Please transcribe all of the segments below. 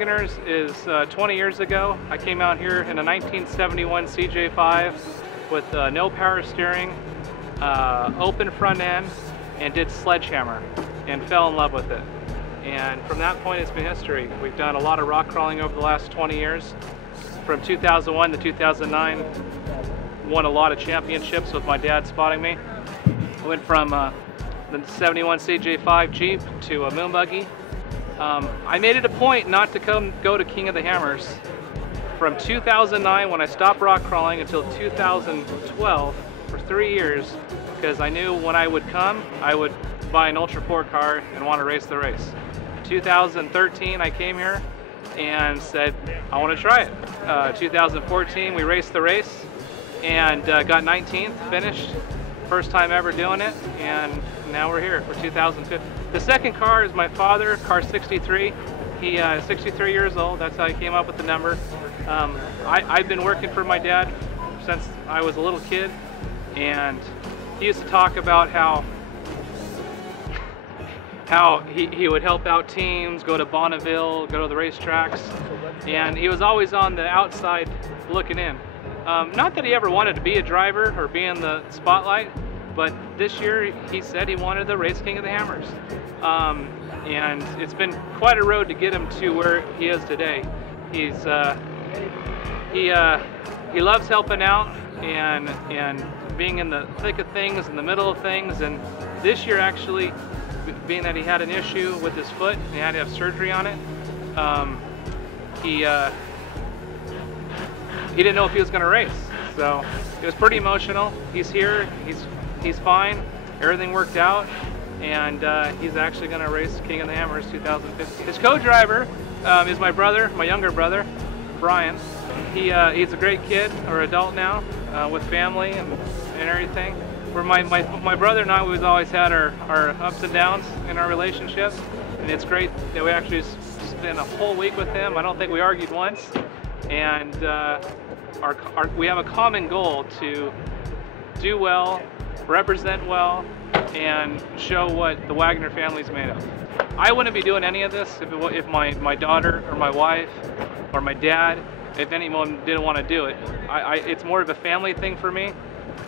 Wagoners is 20 years ago. I came out here in a 1971 CJ5 with no power steering, open front end, and did sledgehammer and fell in love with it. And from that point, it's been history. We've done a lot of rock crawling over the last 20 years. From 2001 to 2009, won a lot of championships with my dad spotting me. I went from the 71 CJ5 Jeep to a moon buggy. I made it a point not to go to King of the Hammers from 2009 when I stopped rock crawling until 2012 for 3 years, because I knew when I would come, I would buy an Ultra 4 car and want to race the race. 2013 I came here and said I want to try it. 2014 we raced the race and got 19th, finished. First time ever doing it, and now we're here for 2015. The second car is my father, car 63. He is 63 years old. That's how he came up with the number. I've been working for my dad since I was a little kid, and he used to talk about how he would help out teams, go to Bonneville, go to the racetracks, and he was always on the outside looking in. Not that he ever wanted to be a driver or be in the spotlight, but this year he said he wanted the Race King of the Hammers. And it's been quite a road to get him to where he is today. He loves helping out and being in the thick of things, in the middle of things. And this year, actually, being that he had an issue with his foot and he had to have surgery on it, he didn't know if he was going to race. So it was pretty emotional. He's here, he's fine, everything worked out, and he's actually going to race King of the Hammers 2015. His co-driver is my brother, my younger brother, Brian. He's a great kid, or adult now, with family and everything. Where my brother and I, we've always had our ups and downs in our relationship, and it's great that we actually spent a whole week with him. I don't think we argued once, and we have a common goal to do well, represent well, and show what the Wagner family is made of. I wouldn't be doing any of this if my daughter or my wife or my dad, if anyone didn't want to do it. It's more of a family thing for me,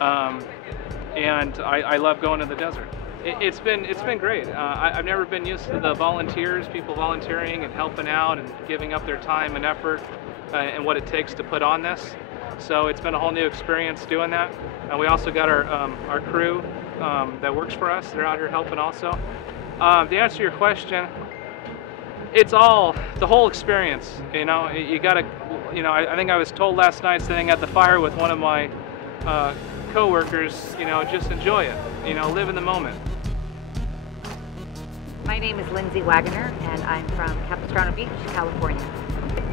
and I love going to the desert. It's been great. I've never been used to the volunteers, people volunteering and helping out and giving up their time and effort and what it takes to put on this. So it's been a whole new experience doing that. And we also got our crew that works for us. They're out here helping also. To answer your question, it's all the whole experience. You know, you gotta. You know, I think I was told last night sitting at the fire with one of my co-workers. You know, just enjoy it. You know, live in the moment. My name is Lindsay Wagoner, and I'm from Capistrano Beach, California.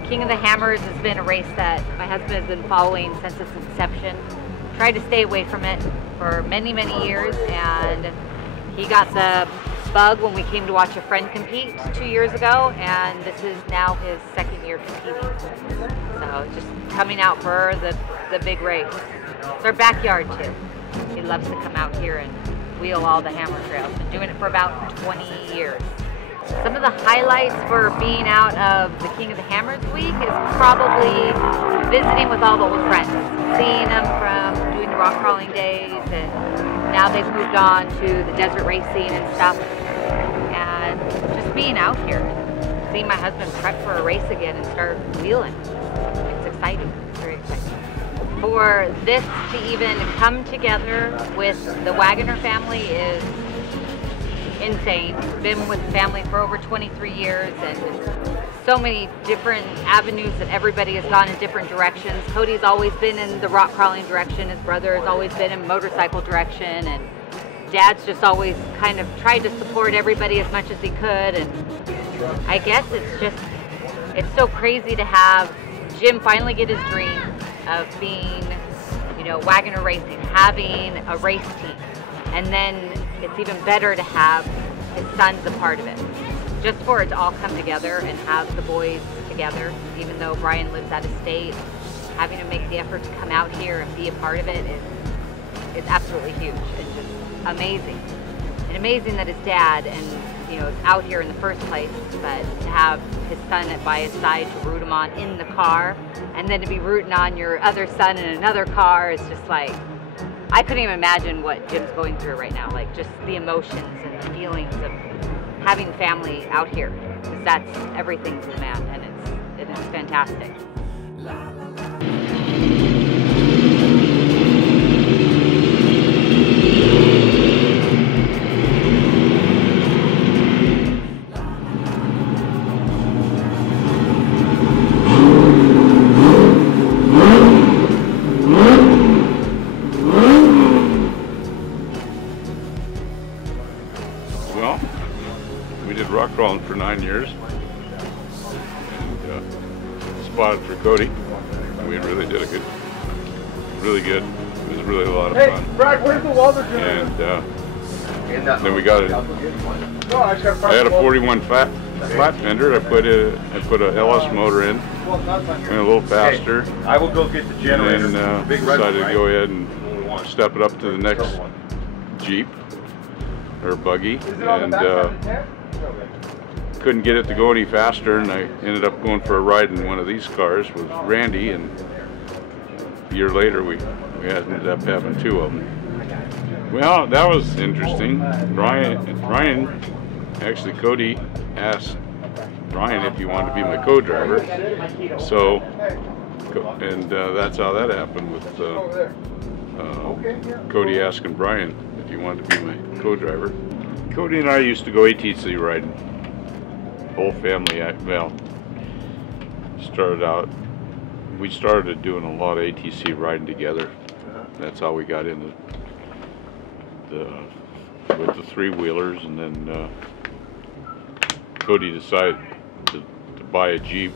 King of the Hammers has been a race that my husband has been following since its inception. Tried to stay away from it for many, many years, and he got the bug when we came to watch a friend compete 2 years ago, and this is now his second year competing. So just coming out for the big race. It's our backyard too. He loves to come out here and wheel all the hammer trails. Been doing it for about 20 years. Some of the highlights for being out of the King of the Hammers week is probably visiting with all the old friends, seeing them from doing the rock crawling days, and now they've moved on to the desert racing and stuff, and just being out here, seeing my husband prep for a race again and start wheeling. It's exciting, it's very exciting. For this to even come together with the Wagoner family is insane. Been with the family for over 23 years, and so many different avenues that everybody has gone in different directions. Cody's always been in the rock crawling direction, his brother has always been in motorcycle direction, and Dad's just always kind of tried to support everybody as much as he could. And I guess it's so crazy to have Jim finally get his dream of being, you know, Wagoner Racing, having a race team, and then it's even better to have his sons a part of it. Just for it to all come together and have the boys together, even though Brian lives out of state, having to make the effort to come out here and be a part of it is absolutely huge and just amazing. And amazing that his dad and is out here in the first place, but to have his son by his side to root him on in the car, and then to be rooting on your other son in another car is just like, I couldn't even imagine what Jim's going through right now, like just the emotions and the feelings of having family out here, because that's everything to the man, and it's fantastic. Well, we did rock crawling for 9 years, and spotted for Cody. We really did really good. It was really a lot of fun. Hey, Brad, where's the welder doing? And then we got I had a 41 flat fender. I put a LS motor in, went a little faster. Hey, I will go get the generator. And then decided to go ahead and step it up to the next Jeep or buggy, and couldn't get it to go any faster, and I ended up going for a ride in one of these cars with Randy, and a year later we ended up having 2 of them. Well, that was interesting. Ryan, actually Cody asked Ryan if he wanted to be my co-driver, so, and that's how that happened, with Cody asking Brian if he wanted to be my co-driver. Cody and I used to go ATC riding. Whole family, well, we started doing a lot of ATC riding together. That's how we got into with the 3-wheelers, and then Cody decided to buy a Jeep.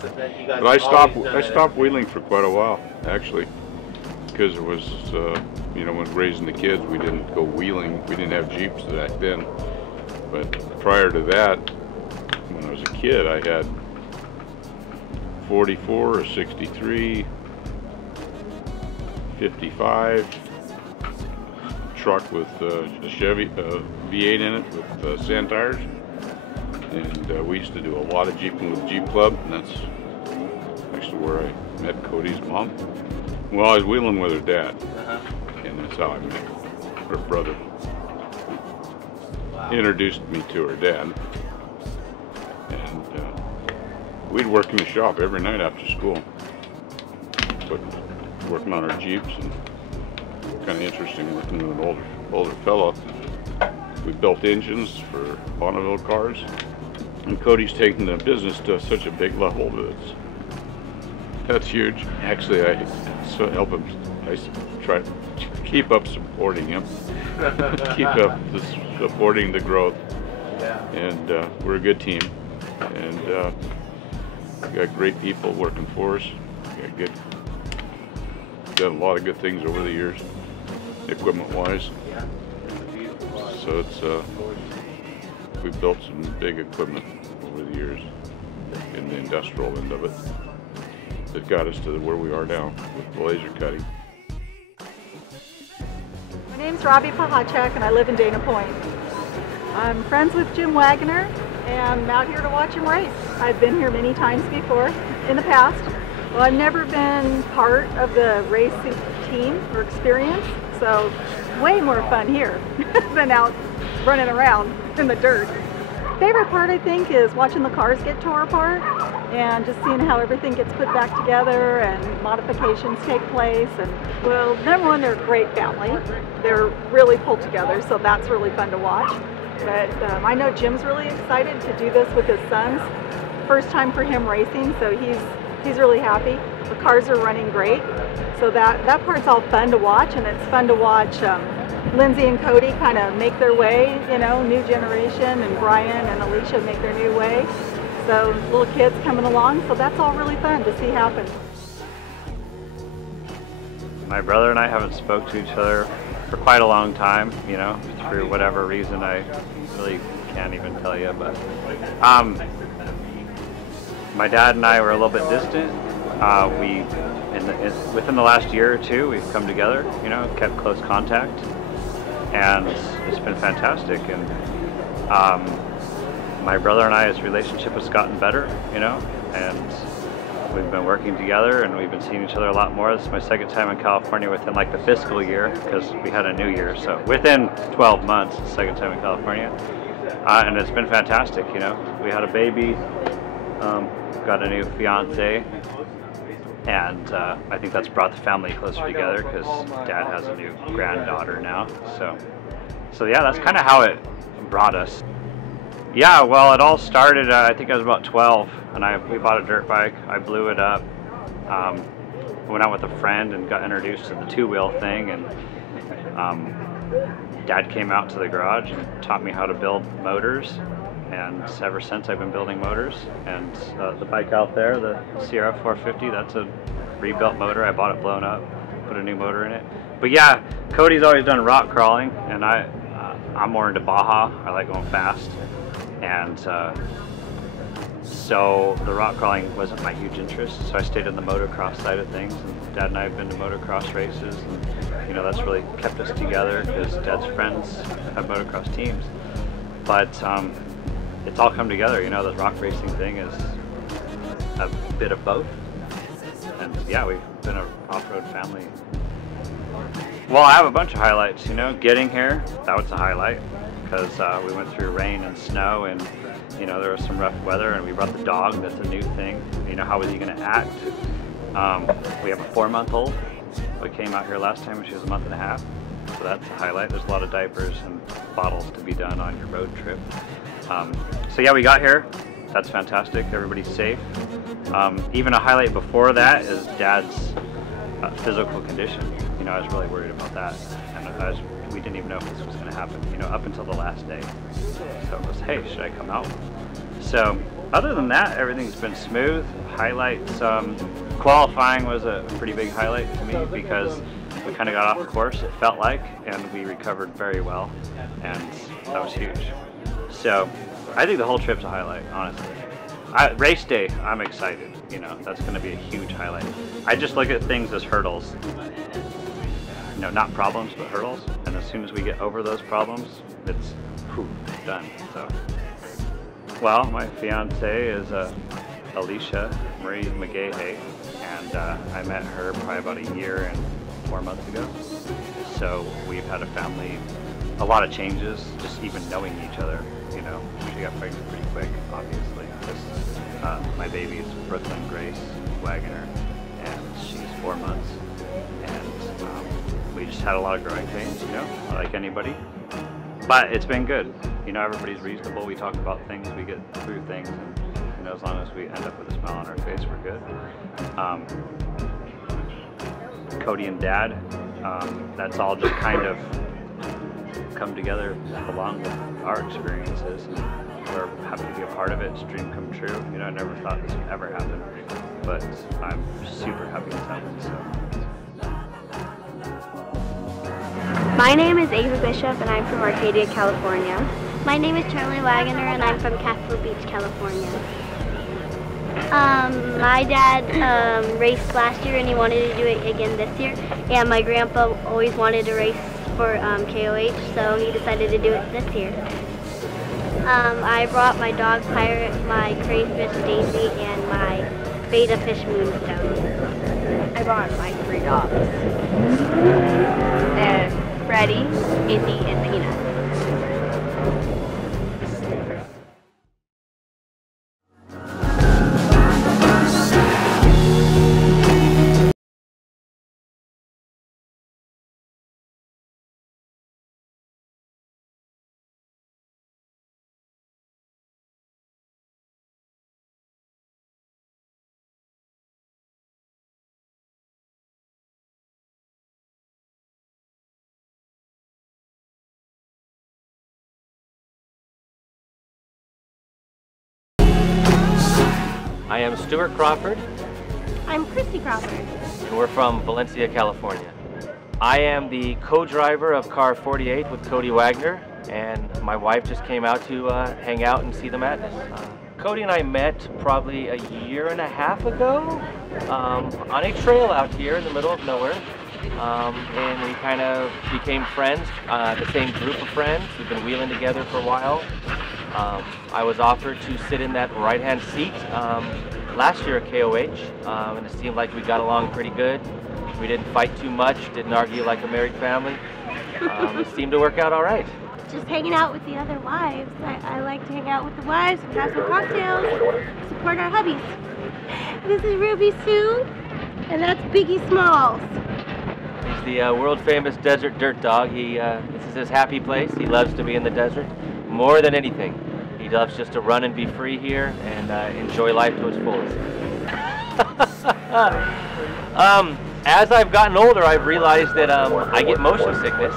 But I stopped wheeling for quite a while, actually, because it was, when raising the kids, we didn't go wheeling. We didn't have Jeeps back then. But prior to that, when I was a kid, I had 44, a 63, 55 truck with a Chevy V8 in it with sand tires, and we used to do a lot of Jeeping with Jeep Club, and that's actually where I met Cody's mom. Well, I was wheeling with her dad, and that's how I met her brother. He introduced me to her dad, and we'd work in the shop every night after school, working on our Jeeps, and kind of interesting working with an older fellow. We built engines for Bonneville cars, and Cody's taken the business to such a big level that that's huge. Actually, I help him. I try to keep up supporting him, keep up supporting the growth, and we're a good team, and we got great people working for us. We got done a lot of good things over the years, equipment-wise. So it's we've built some big equipment over the years in the industrial end of it that got us to where we are now with the laser cutting. My name's Robbie Pahachek, and I live in Dana Point. I'm friends with Jim Wagner, and I'm out here to watch him race. I've been here many times before in the past. Well, I've never been part of the racing team or experience, so way more fun here than out running around in the dirt. Favorite part, I think, is watching the cars get tore apart and just seeing how everything gets put back together and modifications take place. And well, number one, they're a great family. They're really pulled together, so that's really fun to watch. But I know Jim's really excited to do this with his sons. First time for him racing, so he's really happy. The cars are running great, so that part's all fun to watch, and it's fun to watch Lindsay and Cody kind of make their way, new generation, and Brian and Alicia make their new way. So little kids coming along, so that's all really fun to see happen. My brother and I haven't spoke to each other for quite a long time, for whatever reason. I really can't even tell you, but my dad and I were a little bit distant. Within the last year or two, we've come together, kept close contact, and it's been fantastic. And My brother and I's relationship has gotten better, you know, and we've been working together and we've been seeing each other a lot more. This is my second time in California within like the fiscal year, because we had a new year. So within 12 months, the second time in California. And it's been fantastic, you know. We had a baby, got a new fiance, and I think that's brought the family closer together because Dad has a new granddaughter now. So yeah, that's kind of how it brought us. Yeah, well, it all started, I think I was about 12, and we bought a dirt bike. I blew it up, went out with a friend and got introduced to the two-wheel thing, and Dad came out to the garage and taught me how to build motors, and ever since I've been building motors. And the bike out there, the Sierra 450, that's a rebuilt motor. I bought it blown up, put a new motor in it. But yeah, Cody's always done rock crawling, and I'm more into Baja. I like going fast. And so the rock crawling wasn't my huge interest, so I stayed in the motocross side of things. And Dad and I have been to motocross races, and you know, that's really kept us together because Dad's friends have motocross teams. But it's all come together, you know. The rock racing thing is a bit of both. And yeah, we've been an off-road family. Well, I have a bunch of highlights, you know. Getting here, that was a highlight, because we went through rain and snow, and you know, there was some rough weather, and we brought the dog. That's a new thing. You know, how was he going to act? We have a 4-month-old. We came out here last time when she was a month and a half, so that's a highlight. There's a lot of diapers and bottles to be done on your road trip. So yeah, we got here. That's fantastic. Everybody's safe. Even a highlight before that is Dad's physical condition. You know, I was really worried about that, and we didn't even know if this was going to happen, you know, up until the last day. So it was, hey, should I come out? So other than that, everything's been smooth. Highlights, qualifying was a pretty big highlight to me because we kind of got off the course, it felt like, and we recovered very well, and that was huge. So I think the whole trip's a highlight, honestly. Race day, I'm excited. You know, that's going to be a huge highlight. I just look at things as hurdles. You know, not problems, but hurdles. And as soon as we get over those problems, it's done. So, well, my fiance is Alicia Marie McGahey, and I met her probably about a year and 4 months ago. So we've had a family, a lot of changes, just even knowing each other. You know, she got pregnant pretty quick, obviously. My baby is Brooklyn Grace Wagner, and she's 4 months. And we just had a lot of growing pains, you know, like anybody. But it's been good. You know, everybody's reasonable. We talk about things, we get through things, and you know, as long as we end up with a smile on our face, we're good. Cody and Dad, that's all just kind of come together along with our experiences. We're happy to be a part of it. It's a dream come true. You know, I never thought this would ever happen, but I'm super happy it's happened. So. My name is Ava Bishop, and I'm from Arcadia, California. My name is Charlie Wagner, and I'm from Castle Beach, California. My dad raced last year, and he wanted to do it again this year. And my grandpa always wanted to race for KOH, so he decided to do it this year. I brought my dog Pirate, my crayfish Daisy, and my beta fish Moonstone. I brought my 3 dogs. And Freddie, Indy, and Peanut. I am Stuart Crawford. I'm Christy Crawford. And we're from Valencia, California. I am the co-driver of car 48 with Cody Wagner, and my wife just came out to hang out and see the madness. Cody and I met probably a year and a half ago on a trail out here in the middle of nowhere. And we kind of became friends, the same group of friends. We've been wheeling together for a while. I was offered to sit in that right-hand seat last year at KOH, and it seemed like we got along pretty good. We didn't fight too much, didn't argue like a married family. It seemed to work out all right. Just hanging out with the other wives. I like to hang out with the wives and have some cocktails, support our hubbies. This is Ruby Sue, and that's Biggie Smalls. He's the world-famous desert dirt dog. This is his happy place. He loves to be in the desert more than anything. He loves just to run and be free here and enjoy life to its fullest. As I've gotten older, I've realized that I get motion sickness,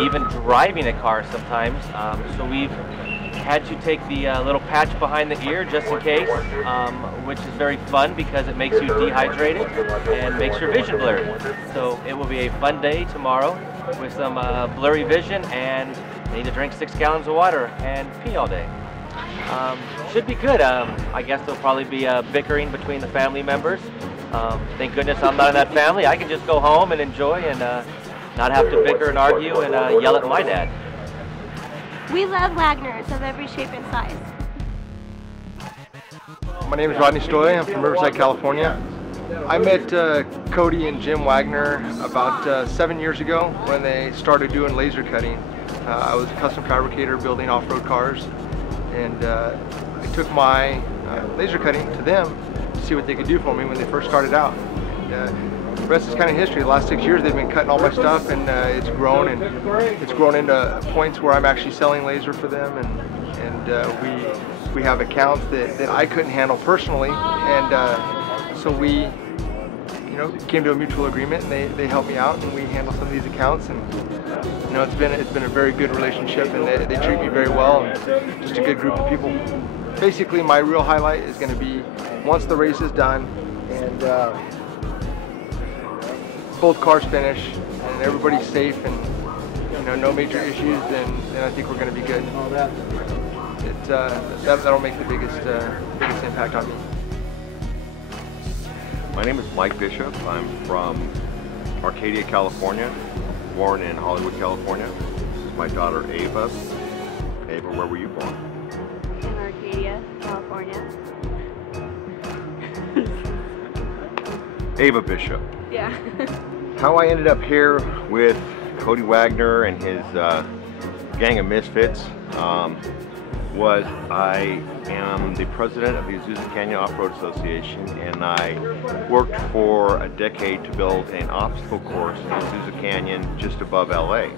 even driving a car sometimes. So we've had to take the little patch behind the ear just in case, which is very fun because it makes you dehydrated and makes your vision blurry. So it will be a fun day tomorrow with some blurry vision, and I need to drink 6 gallons of water and pee all day. Should be good. I guess there'll probably be bickering between the family members. Thank goodness I'm not in that family. I can just go home and enjoy and not have to bicker and argue and yell at my dad. We love Wagners of every shape and size. My name is Rodney Stoy. I'm from Riverside, California. I met Cody and Jim Wagner about 7 years ago when they started doing laser cutting. I was a custom fabricator building off-road cars, and I took my laser cutting to them to see what they could do for me when they first started out. And, the rest is kind of history. The last 6 years they've been cutting all my stuff, and it's grown into points where I'm actually selling laser for them, and we have accounts that I couldn't handle personally, and so we came to a mutual agreement, and they helped me out, and we handle some of these accounts, and it's been a very good relationship, and they treat me very well, and just a good group of people. Basically, my real highlight is going to be once the race is done and both cars finish and everybody's safe and no major issues, then I think we're going to be good. That'll make the biggest impact on me. My name is Mike Bishop. I'm from Arcadia, California, born in Hollywood, California. This is my daughter, Ava. Ava, where were you born? In Arcadia, California. Ava Bishop. Yeah. How I ended up here with Cody Wagner and his gang of misfits was I am the president of the Azusa Canyon Off-Road Association, and I worked for a decade to build an obstacle course in Azusa Canyon just above LA.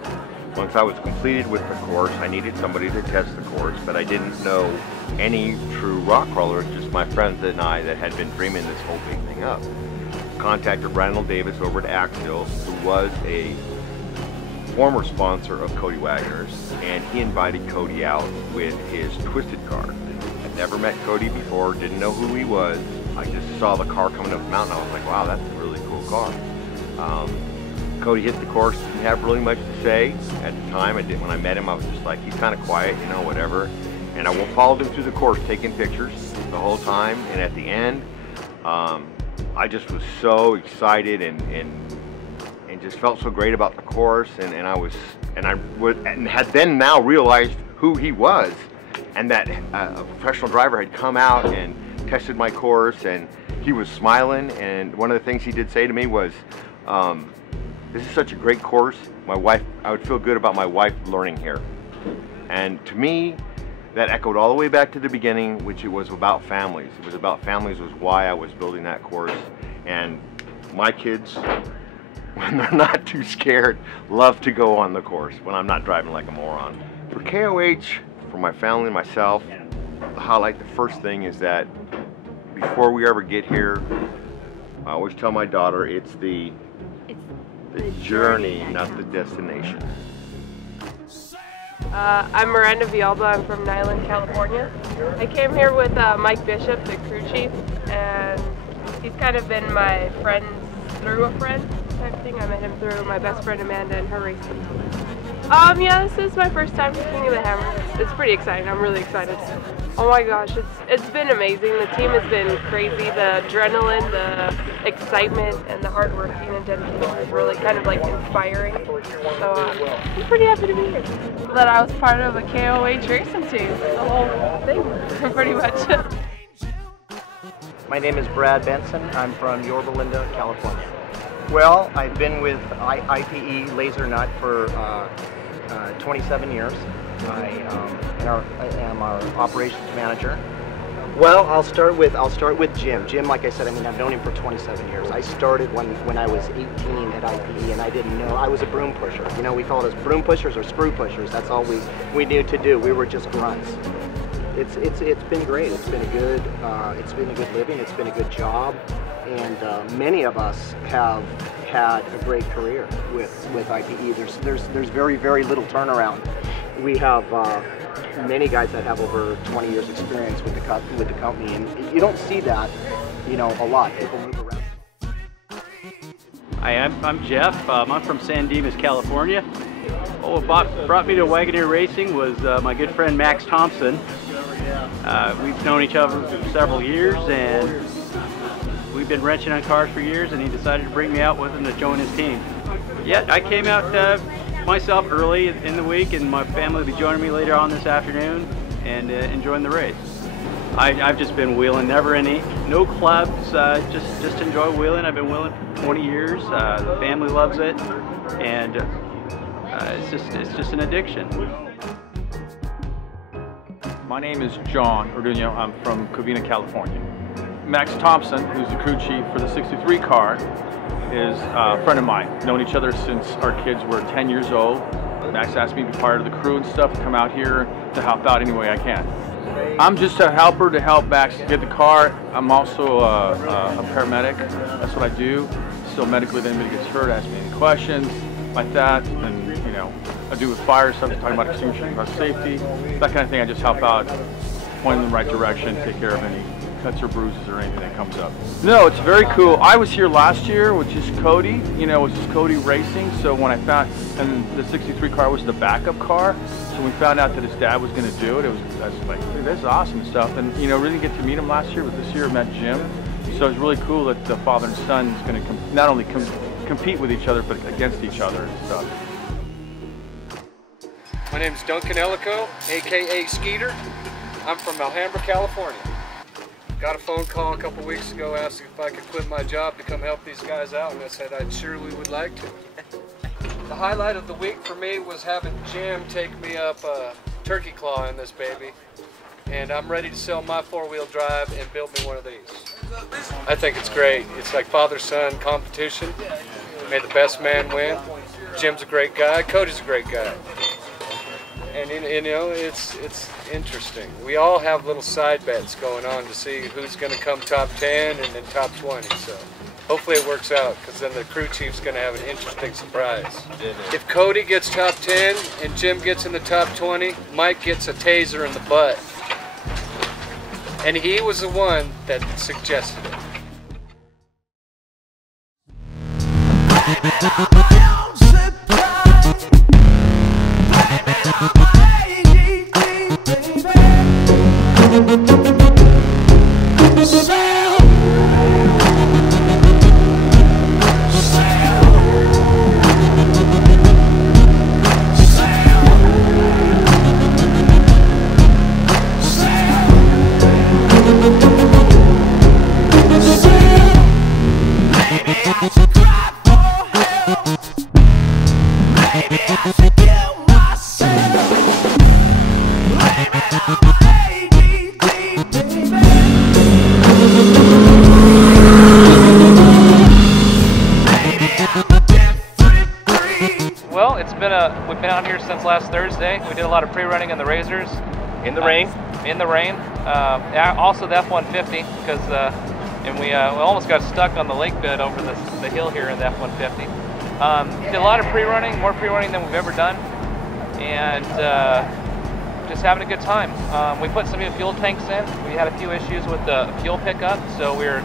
Once I was completed with the course, I needed somebody to test the course, but I didn't know any true rock crawlers, just my friends and I that had been dreaming this whole big thing up. Contacted Randall Davis over at Axel, who was a former sponsor of Cody Wagner's, and he invited Cody out with his twisted car. I'd never met Cody before, didn't know who he was. I just saw the car coming up the mountain. I was like, wow, that's a really cool car. Cody hit the course, didn't have really much to say at the time. When I met him, I was just like, he's kind of quiet, whatever. And I followed him through the course, taking pictures the whole time. And at the end, I just was so excited and just felt so great about the course, and had then now realized who he was, and that a professional driver had come out and tested my course, and he was smiling. And one of the things he did say to me was, "This is such a great course. I would feel good about my wife learning here." And to me, that echoed all the way back to the beginning, which it was about families. It was about families was why I was building that course. And my kids, when they're not too scared, love to go on the course when I'm not driving like a moron. For KOH, for my family and myself, the highlight, the first thing is that before we ever get here, I always tell my daughter it's the journey, not the destination. I'm Miranda Villalba. I'm from Nyland, California. I came here with Mike Bishop, the crew chief, and he's kind of been my friend through a friend type thing. I met him through my best friend Amanda and her racing. Yeah, this is my first time for King of the Hammer. It's pretty exciting. I'm really excited. Oh my gosh, it's been amazing. The team has been crazy. The adrenaline, the excitement, and the hard working and dedication is really kind of like inspiring. So I'm pretty happy to be here. That I was part of a KOH racing team. The whole thing, pretty much. My name is Brad Benson. I'm from Yorba Linda, California. Well, I've been with IPE Lasernut for 27 years. I am our operations manager. Well, I'll start with Jim. Jim, like I said, I've known him for 27 years. I started when I was 18 at IPE, and I didn't know. I was a broom pusher. You know, we called us broom pushers or sprue pushers. That's all we knew to do. We were just grunts. It's been great. It's been a good living. It's been a good job, and many of us have had a great career with IPE. There's very little turnaround. We have many guys that have over 20 years experience with the company, and you don't see that, you know, a lot. People move around. Hi, I'm Jeff. I'm from San Dimas, California. What brought me to Wagoneer Racing was my good friend Max Thompson. We've known each other for several years, and we've been wrenching on cars for years, and he decided to bring me out with him to join his team. Yeah, I came out myself early in the week, and my family will be joining me later on this afternoon and enjoying the race. I've just been wheeling, no clubs, just enjoy wheeling. I've been wheeling for 20 years. The family loves it, and it's just an addiction. My name is John Orduno. I'm from Covina, California. Max Thompson, who's the crew chief for the 63 car, is a friend of mine. Known each other since our kids were 10 years old. Max asked me to be part of the crew and stuff, to come out here to help out any way I can. I'm just a helper to help Max get the car. I'm also a paramedic. That's what I do. So medically, if anybody gets hurt, ask me any questions like that. And you know, I do with fire stuff, talking about extinguishing, about safety, that kind of thing. I just help out, point in the right direction, take care of any cuts or bruises or anything that comes up. No, it's very cool. I was here last year with just Cody, you know, it was just Cody Racing. So when I found, and the 63 car was the backup car, so we found out that his dad was going to do it. I was like, hey, this is awesome stuff. And you know, really didn't get to meet him last year, but this year I met Jim. So it's really cool that the father and son is going to not only compete with each other, but against each other and stuff. My name is Duncan Ellico, aka Skeeter. I'm from Alhambra, California. Got a phone call a couple weeks ago asking if I could quit my job to come help these guys out, and I said I surely would like to. The highlight of the week for me was having Jim take me up turkey claw in this baby, and I'm ready to sell my four-wheel drive and build me one of these. I think it's great. It's like father-son competition. May the best man win. Jim's a great guy. Cody's a great guy. And you know, it's interesting. We all have little side bets going on to see who's going to come top 10 and then top 20. So hopefully it works out, because then the crew chief's going to have an interesting surprise. If Cody gets top 10 and Jim gets in the top 20, Mike gets a taser in the butt. And he was the one that suggested it. Well, we've been out here since last Thursday. We did a lot of pre-running in the Razors. In the rain? In the rain. Also the F-150, because we almost got stuck on the lake bed over the hill here in the F-150. Did a lot of pre-running, more pre-running than we've ever done, and just having a good time. We put some new fuel tanks in. We had a few issues with the fuel pickup, so we're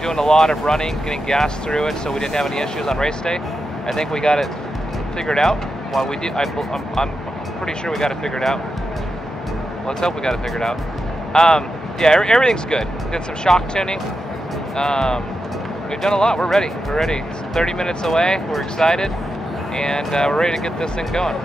doing a lot of running, getting gas through it, so we didn't have any issues on race day. I think we got it figured out. Well, we do. I'm pretty sure we got it figured out. Let's hope we got it figured out. Yeah, everything's good. Did some shock tuning. We've done a lot. We're ready. We're ready. It's 30 minutes away. We're excited, and we're ready to get this thing going.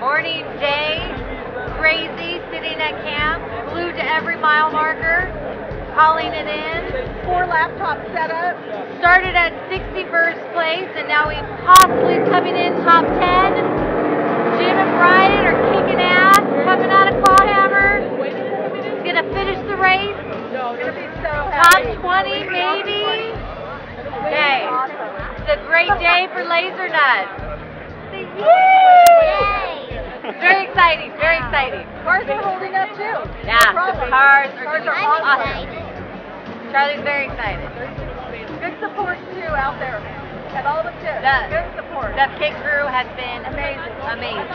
Morning day, crazy, sitting at camp, glued to every mile marker, calling it in. 4 laptops set up. Started at 61st place, and now we possibly coming in top 10. Jim and Brian are kicking ass, coming out of Clawhammer. He's gonna finish the race. Gonna be so Top happy. 20 maybe. Okay, it's a great day for Lasernut. Yay! Very exciting, very exciting. Cars are holding up too. Yeah, No problem. the cars are awesome. awesome. Charlie's very excited. Good support too out there. And all the kids. Good support. The pit crew has been amazing. Amazing.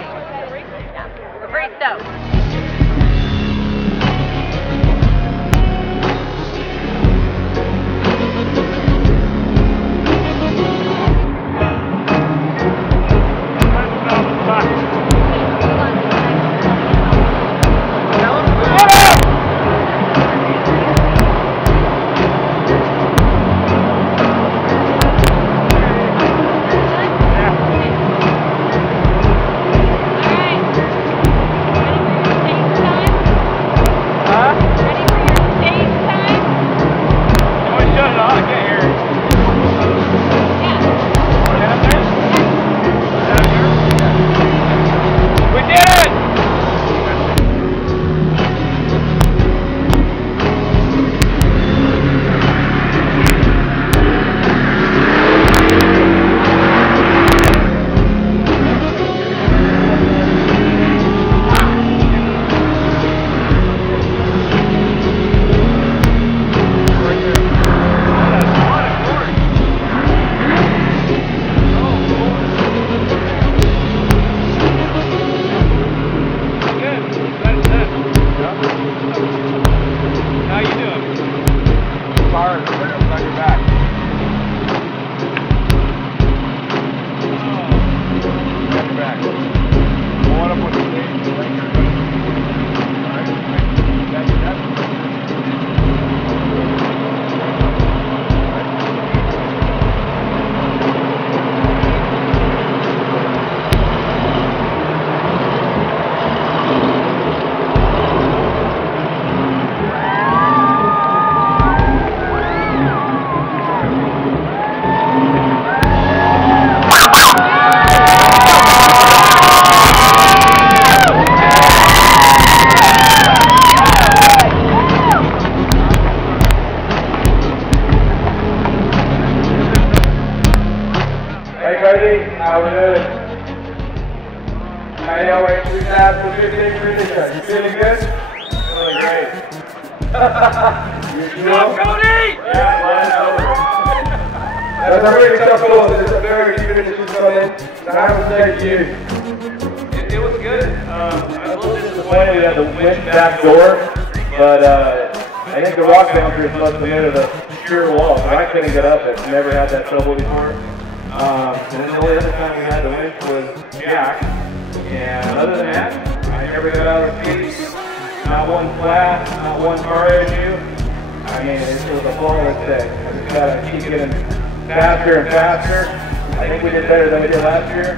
Yeah, we're pretty stoked. ready? How we doing? I know wait 2015 tradition. You feeling good? Feeling great. You know? Cody! That's a really tough course. There's a very few finishes coming. So how was it to you? It was good. I was a little disappointed at the winch back door, but I think the rock bouncers must have made it a pure wall, because I couldn't get up it. Never had that trouble before. And then the only other time we had the winch was Jack. And other than that, I never got out of the seat. Not one flat, not one car issue. I mean, it was a flawless day. I just gotta keep getting faster and faster. I think we did better than we did last year.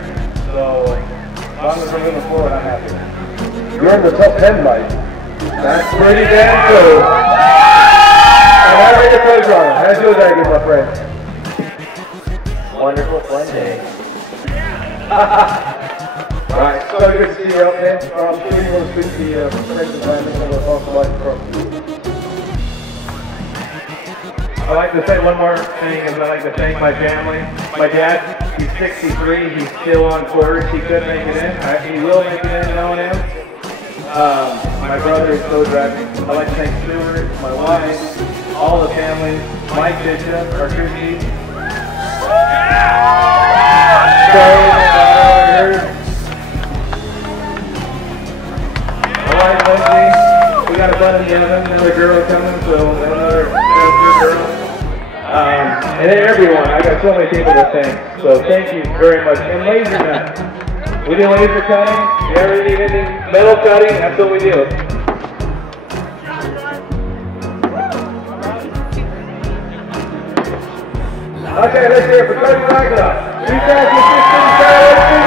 So, as long as we're moving forward, I'm happy. You're in the top 10, mate. That's pretty damn cool. And how about your coach, Ron? How's your day, my friend? Wonderful, fun day. Right, so good to see you up there. I'm sure you want to speak to your friends and family and we'll talk about it. I'd like to say one more thing, is I'd like to thank my family. My dad, he's 63, he's still on quarters, he could make it in. He will make it in, knowing him. My brother is so driving. I'd like to thank Stuart, my wife, all the family, Mike Bishop, our crew chief. My wife, Lindsay, we got a bun in the oven, another girl coming, so another girl. And then everyone, I got so many people to thank, so thank you very much. And Lasernut, we do laser cutting, you ever need anything metal cutting, that's what we do. Okay, let's hear it for Cody Wagner. 2016 Saturday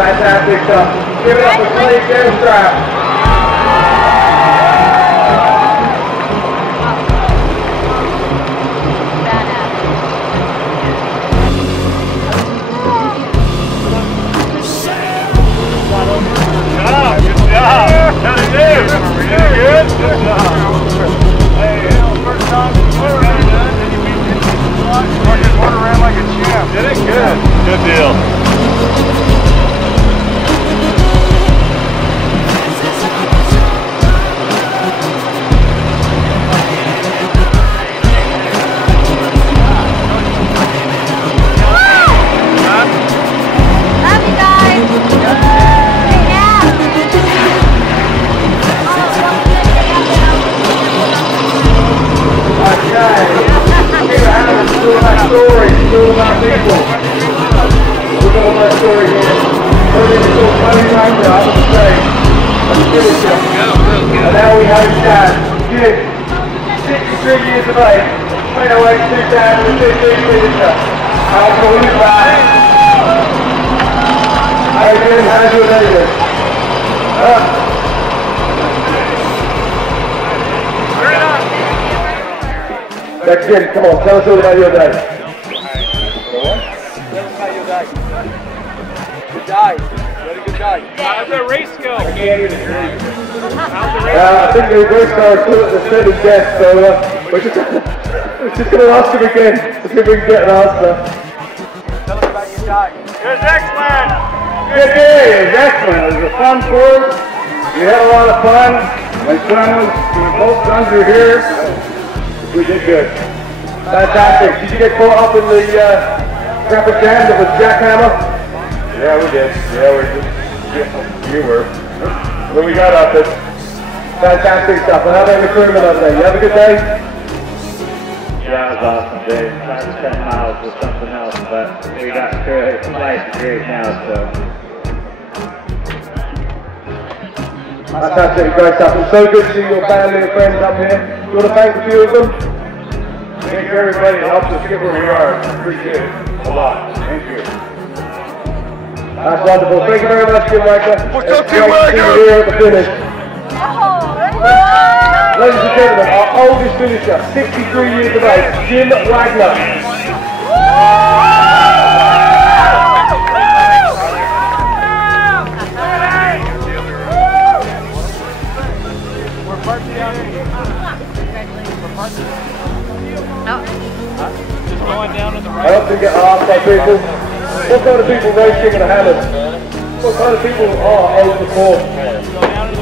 fantastic stuff. Give it up for Clay Gemstrap. Good deal. And now we have a shot. Good. 63 years of age. 2008, 2015 signature. I'll call you back. How you doing? How's your day? That's good. Come on, tell us all about your day. Tell us about your day. Good day. Very good day. How'd the race go? I can't even hear you. How'd the race go? I think the race car was at the steady death, so We're just going to ask him again to see if we can get an answer. Tell us about your dog. It was excellent. Good day. It was excellent. It was a fun course. We had a lot of fun. Both sons were here. We did good. Fantastic. Did you get caught up in the traffic jam that was jackhammer? Yeah, we did. You were. But we got up it. Fantastic stuff. And how about the crewman over there? You have a good day? Yeah, it was awesome, Dave. Last 10 miles was something else, but we got nice and great now, so. Fantastic, great stuff. It's so good to see your family and friends up here. Do you want to thank a few of them? Thank you everybody that helps us get where we are. Appreciate it a lot. Thank you. That's wonderful. Thank you very much, Jim Wagner. What's up, Jim Wagner? Here at the finish. Ladies and gentlemen, our oldest finisher, 63 years of age, Jim Wagner. Just going down to the right. I often get asked by people, what kind of people racing in a Hammond? What kind of people are over the course?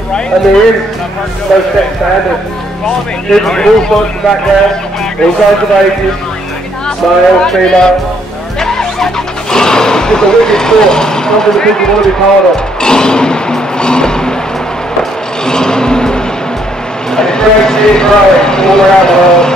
And there is no set standard. People from all sorts of backgrounds, all kinds of ages, male, female. It's a wicked sport, something that people want to be part of. And it's great to see it growing all around the world.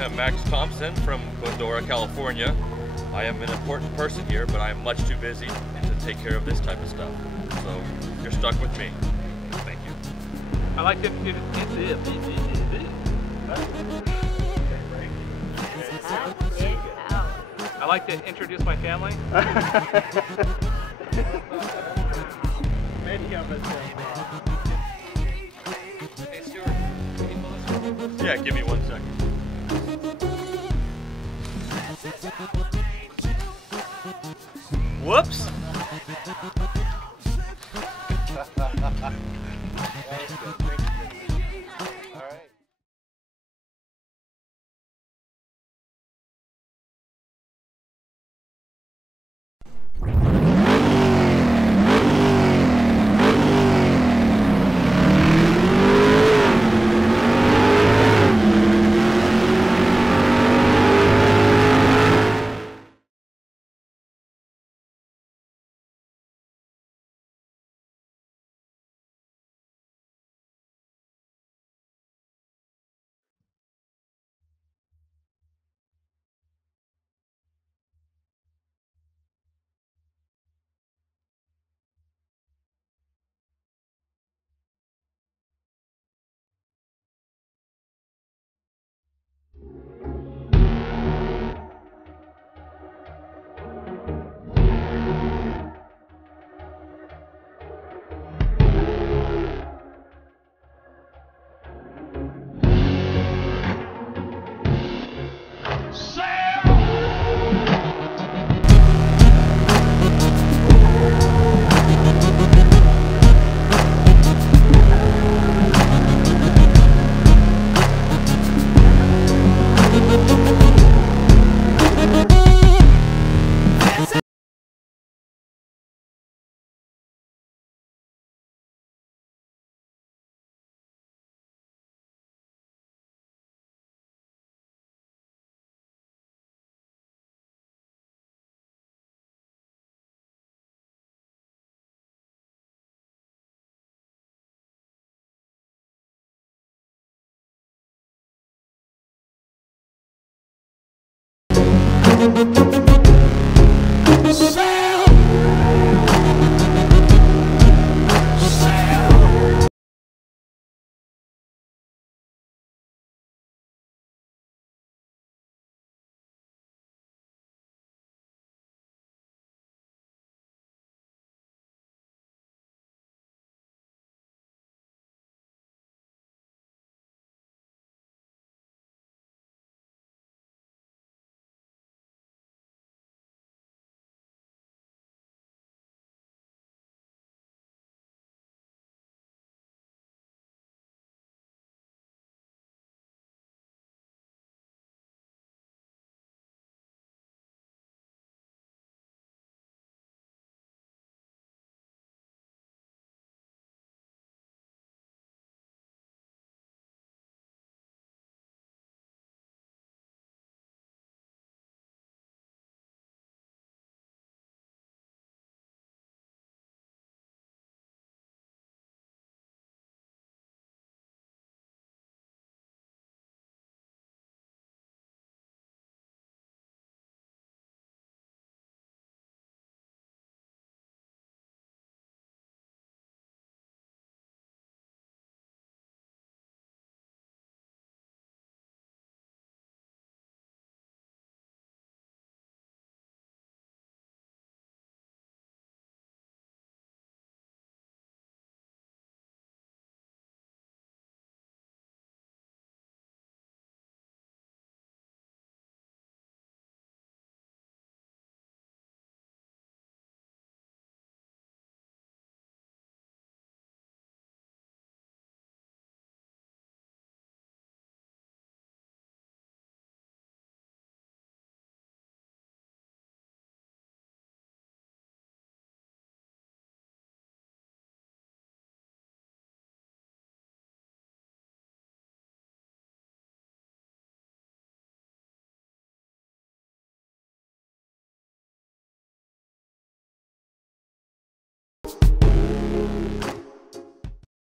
I'm Max Thompson from Glendora, California. I am an important person here, but I am much too busy to take care of this type of stuff. So you're stuck with me. Thank you. I like to introduce my family. Many of us. Hey Stuart, can you pull this? Yeah, give me 1 second. Whoops! Say